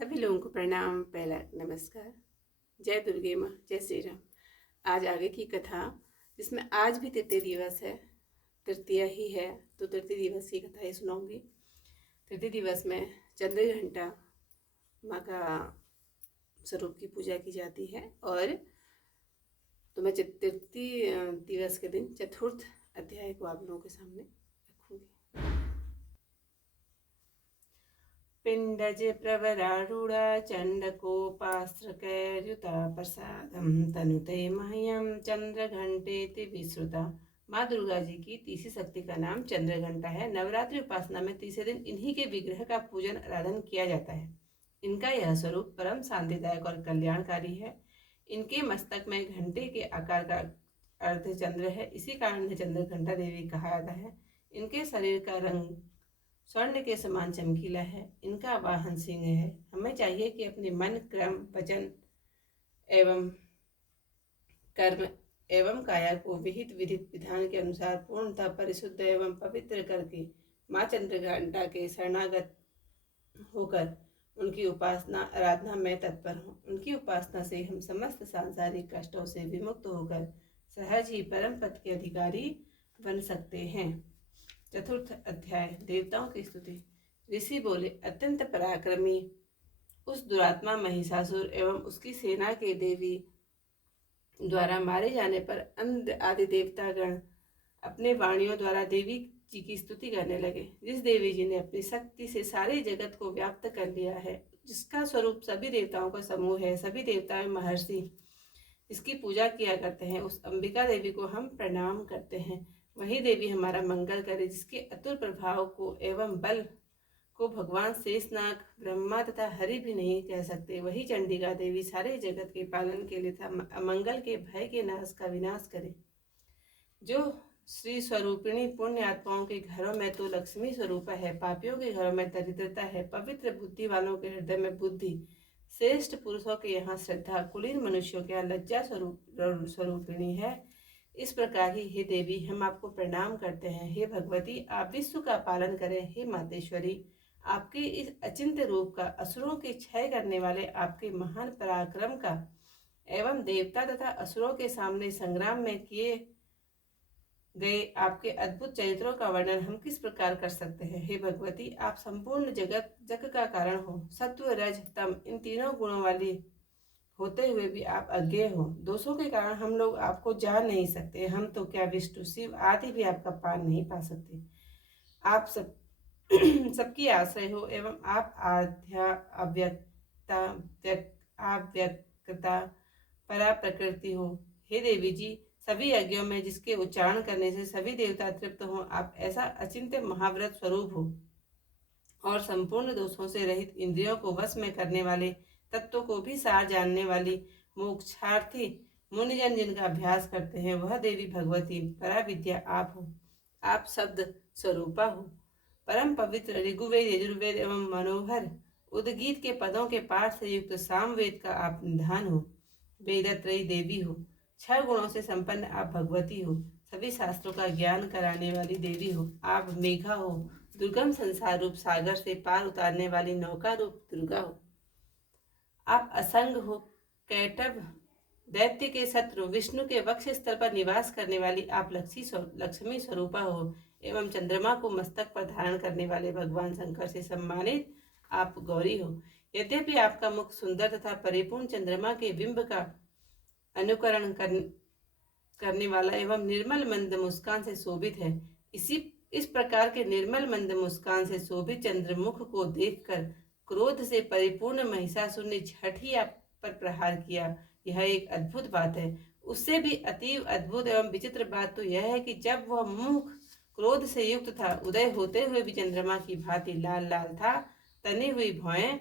सभी लोगों को प्रणाम। पहला नमस्कार। जय दुर्गे माँ, जय श्री राम। आज आगे की कथा, जिसमें आज भी तृतीय दिवस है, तृतीय ही है, तो तृतीय दिवस की कथा ही सुनाऊंगी। तृतीय दिवस में चंद्र घंटा माँ का स्वरूप की पूजा की जाती है। और तो मैं तृतीय दिवस के दिन चतुर्थ अध्याय को आप लोगों के सामने रखूंगी। पिंडज प्रवरारूढ़ा चंडकोपास्त्रकैर्युता प्रसादम तनुते मह्यम चंद्र घंटेति विश्रुता। माँ दुर्गा जी की तीसरी शक्ति का नाम चंद्र घंटा है। नवरात्रि उपासना में तीसरे दिन इन्हीं के विग्रह का पूजन आराधन किया जाता है। इनका यह स्वरूप परम शांतिदायक और कल्याणकारी है। इनके मस्तक में घंटे के आकार का अर्धचंद्र है, इसी कारण इन्हें चंद्र घंटा देवी कहा जाता है। इनके शरीर का रंग स्वर्ण के समान चमकीला है। इनका वाहन सिंह है। हमें चाहिए कि अपने मन, क्रम, वचन एवं कर्म एवं काया को विहित विधित विधान के अनुसार पूर्णतः परिशुद्ध एवं पवित्र करके माँ चंद्रघंटा के शरणागत होकर उनकी उपासना आराधना में तत्पर हों। उनकी उपासना से हम समस्त सांसारिक कष्टों से विमुक्त होकर सहज ही परम पद के अधिकारी बन सकते हैं। चतुर्थ अध्याय, देवताओं की स्तुति। ऋषि बोले, अत्यंत पराक्रमी उस दुरात्मा महिषासुर एवं उसकी सेना के देवी द्वारा मारे जाने पर इंद्र आदि देवतागण अपने वाणियों द्वारा देवी जी की स्तुति करने लगे। जिस देवी जी ने अपनी शक्ति से सारे जगत को व्याप्त कर लिया है, जिसका स्वरूप सभी देवताओं का समूह है, सभी देवता एवं महर्षि इसकी पूजा किया करते हैं, उस अंबिका देवी को हम प्रणाम करते हैं। वही देवी हमारा मंगल करे, जिसके अतुल प्रभाव को एवं बल को भगवान शेषनाग, ब्रह्मा तथा हरि भी नहीं कह सकते। वही चंडिका देवी सारे जगत के पालन के लिए तथा अमंगल के भय के नाश का विनाश करे। जो श्री स्वरूपिणी पुण्य आत्माओं के घरों में तो लक्ष्मी स्वरूप है, पापियों के घरों में दरिद्रता है, पवित्र बुद्धि वालों के हृदय में बुद्धि, श्रेष्ठ पुरुषों के यहाँ श्रद्धा, कुलीन मनुष्यों के यहाँ लज्जा स्वरूपिणी है। इस प्रकार ही हे देवी, हम आपको प्रणाम करते हैं। हे भगवती, आप विश्व का पालन करें। हे मातेश्वरी, आपके इस अचिंत्य रूप का, असुरों के क्षय करने वाले आपके महान पराक्रम का एवं देवता तथा असुरों के सामने संग्राम में किए गए आपके अद्भुत चरित्रों का वर्णन हम किस प्रकार कर सकते हैं। हे भगवती, आप संपूर्ण जग का कारण हो। सत्व, रज, तम इन तीनों गुणों वाली होते हुए भी आप अज्ञेय हो। दोषों के कारण हम लोग आपको जान नहीं सकते। हम तो क्या विष्णु, शिव आदि भी आपका पार नहीं पा सकते। आप सबकी आश्रय हो एवं आप आध्या अव्यक्ता परा प्रकृति हो। हे देवी जी, सभी यज्ञों में जिसके उच्चारण करने से सभी देवता तृप्त हो, आप ऐसा अचिंत्य महाव्रत स्वरूप हो और संपूर्ण दोषों से रहित, इंद्रियों को वश में करने वाले, तत्व को भी सार जानने वाली मोक्षार्थी मुनिजन जिनका अभ्यास करते हैं, वह देवी भगवती परा विद्या आप हो। आप शब्द स्वरूपा हो। परम पवित्र ऋग्वेद, यजुर्वेद एवं मनोहर उद्गीत के पदों के पाठ से युक्त सामवेद का आप निधान हो। वेदत्रयी देवी हो। 6 गुणों से संपन्न आप भगवती हो। सभी शास्त्रों का ज्ञान कराने वाली देवी हो। आप मेघा हो। दुर्गम संसार रूप सागर से पार उतारने वाली नौका रूप दुर्गा हो। आप असंग हो। कैटभ दैत्य के शत्रु विष्णु के वक्ष स्थल पर निवास करने वाली आप लक्ष्मी स्वरूपा हो एवं चंद्रमा को मस्तक पर धारण करने वाले भगवान शंकर से सम्मानित आप गौरी हो। यद्यपि आपका मुख सुंदर तथा परिपूर्ण चंद्रमा के बिंब का अनुकरण करने वाला एवं निर्मल मंद मुस्कान से शोभित है, इस प्रकार के निर्मल मंद मुस्कान से शोभित चंद्रमुख को देखकर क्रोध से परिपूर्ण महिषासुर ने झट ही आप पर प्रहार किया। यह एक अद्भुत बात है। उससे भी अतीव अद्भुत एवं विचित्र बात तो यह है कि जब वह मुख क्रोध से युक्त था, उदय होते हुए भी चंद्रमा की भांति लाल लाल था, तनी हुई भौएं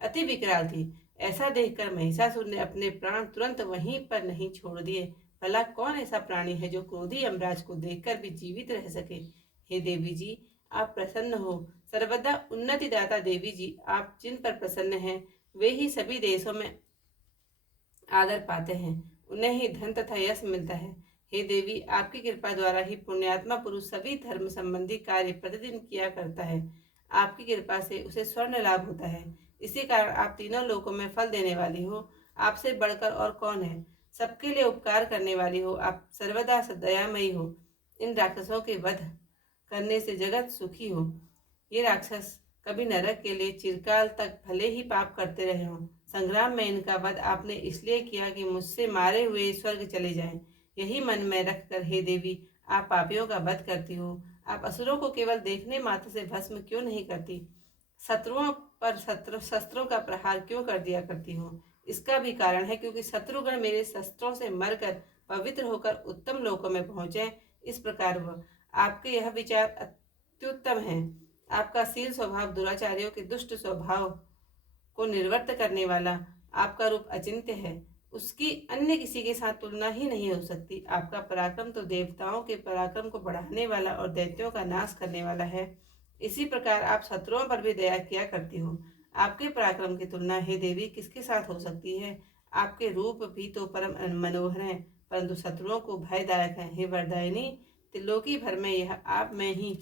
अति विकराल थी। ऐसा देखकर महिषासुर ने अपने प्राण तुरंत वहीं पर नहीं छोड़ दिए। भला कौन ऐसा प्राणी है जो क्रोधी यमराज को देखकर भी जीवित रह सके। हे देवी जी, आप प्रसन्न हो। सर्वदा उन्नति दाता देवी जी, आप जिन पर प्रसन्न हैं, वे ही सभी देशों में आदर पाते हैं, उन्हें ही धन तथा यश मिलता है। हे देवी, आपकी कृपा द्वारा ही पुण्यात्मा पुरुष सभी धर्म संबंधी कार्य प्रतिदिन किया करता है। आपकी कृपा से उसे स्वर्ण लाभ होता है। इसी कारण आप तीनों लोकों में फल देने वाली हो। आपसे बढ़कर और कौन है? सबके लिए उपकार करने वाली हो, आप सर्वदा दयामयी हो। इन राक्षसों के वध करने से जगत सुखी हो। ये राक्षस कभी नरक के लिए चिरकाल तक भले ही पाप करते रहे हों, संग्राम में इनका वध आपने इसलिए किया कि मुझसे मारे हुए स्वर्ग चले जाएं। यही मन में रखकर हे देवी आप पापियों का वध करती हो। आप असुरों को केवल देखने मात्र से भस्म क्यों नहीं करती? शत्रुओं पर शस्त्रों का प्रहार क्यों कर दिया करती हो? इसका भी कारण है क्योंकि शत्रुगण मेरे शस्त्रों से मरकर पवित्र होकर उत्तम लोकों में पहुंचे। इस प्रकार वह आपके यह विचार अत्युत्तम है। आपका शील स्वभाव दुराचारियों के दुष्ट स्वभाव को निर्वृत्त करने वाला, आपका रूप अचिंत्य है, उसकी अन्य किसी के साथ तुलना ही नहीं हो सकती। आपका पराक्रम तो देवताओं के पराक्रम को बढ़ाने वाला और दैत्यों का नाश करने वाला है। इसी प्रकार आप शत्रुओं पर भी दया किया करती हो। आपके पराक्रम की तुलना हे देवी किसके साथ हो सकती है? आपके रूप भी तो परम मनोहर है, परंतु शत्रुओं को भयदायक है। हे वरदायिनी, त्रिलोकी भर में यह आप में ही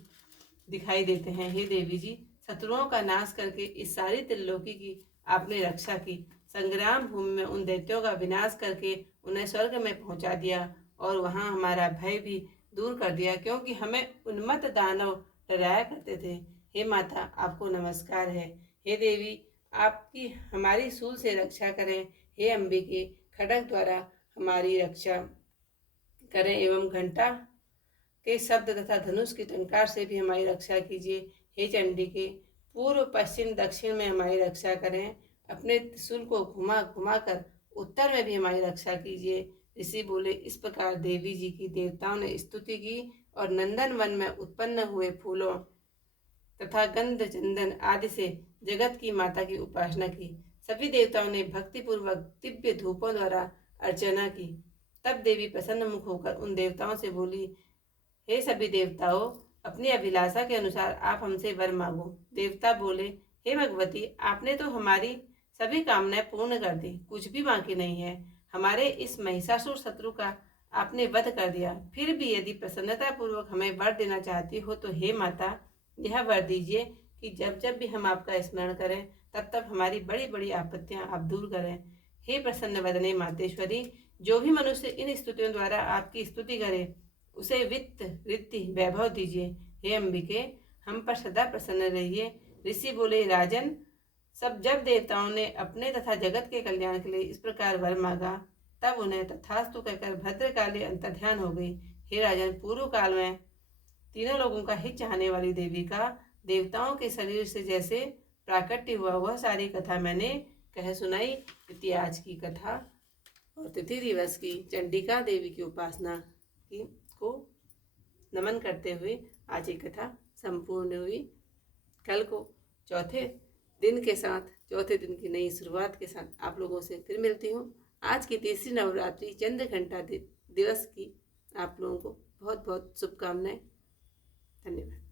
दिखाई देते हैं। हे देवी जी, शत्रुओं का नाश करके इस सारी त्रिलोकी की आपने रक्षा की। संग्राम भूमि में उन दैत्यों का विनाश करके उन्हें स्वर्ग में पहुंचा दिया और वहां हमारा भय भी दूर कर दिया, क्योंकि हमें उन्मत्त दानव डराया करते थे। हे माता, आपको नमस्कार है। हे देवी, आपकी हमारी सूल से रक्षा करें। हे अंबिके, खड्ग द्वारा हमारी रक्षा करें एवं घंटा के शब्द तथा धनुष की टंकार से भी हमारी रक्षा कीजिए। हे चंडिके, पूर्व पश्चिम दक्षिण में हमारी रक्षा करें। अपने त्रिशूल को घुमा घुमा कर उत्तर में भी हमारी रक्षा कीजिए। ऋषि बोले। इस प्रकार देवी जी की देवताओं ने स्तुति की और नंदन वन में उत्पन्न हुए फूलों तथा गंध चंदन आदि से जगत की माता की उपासना की। सभी देवताओं ने भक्तिपूर्वक दिव्य धूपों द्वारा अर्चना की। तब देवी प्रसन्न मुख होकर उन देवताओं से बोली, हे सभी देवताओं, अपनी अभिलाषा के अनुसार आप हमसे वर मांगो। देवता बोले, हे भगवती, आपने तो हमारी सभी कामनाएं पूर्ण कर दी, कुछ भी बाकी नहीं है। हमारे इस महिषासुर शत्रु का आपने वध कर दिया, फिर भी यदि प्रसन्नता पूर्वक हमें वर देना चाहती हो तो हे माता, यह वर दीजिए कि जब जब भी हम आपका स्मरण करें तब तब हमारी बड़ी बड़ी आपत्तियां आप दूर करें। हे प्रसन्न वदने मातेश्वरी, जो भी मनुष्य इन स्तुतियों द्वारा आपकी स्तुति करे उसे वित्त रिद्धि वैभव दीजिए। हे अंबिके, हम पर सदा प्रसन्न रहिए। ऋषि बोले, राजन, जब देवताओं ने अपने तथा जगत के कल्याण के लिए इस प्रकार वर मांगा, तब उन्हें तथास्तु कहकर भद्रकाली अंतर्ध्यान हो गई। हे राजन, पूर्व काल में तीनों लोगों का हित चाहने वाली देवी का देवताओं के शरीर से जैसे प्राकट्य हुआ, वह सारी कथा मैंने कह सुनाई। इति आज की कथा और तिथि दिवस की चंडिका देवी की उपासना की को नमन करते हुए आज की कथा संपूर्ण हुई। कल को चौथे दिन के साथ, चौथे दिन की नई शुरुआत के साथ आप लोगों से फिर मिलती हूँ। आज की तीसरी नवरात्रि चंद्र घंटा दिवस की आप लोगों को बहुत बहुत शुभकामनाएं। धन्यवाद।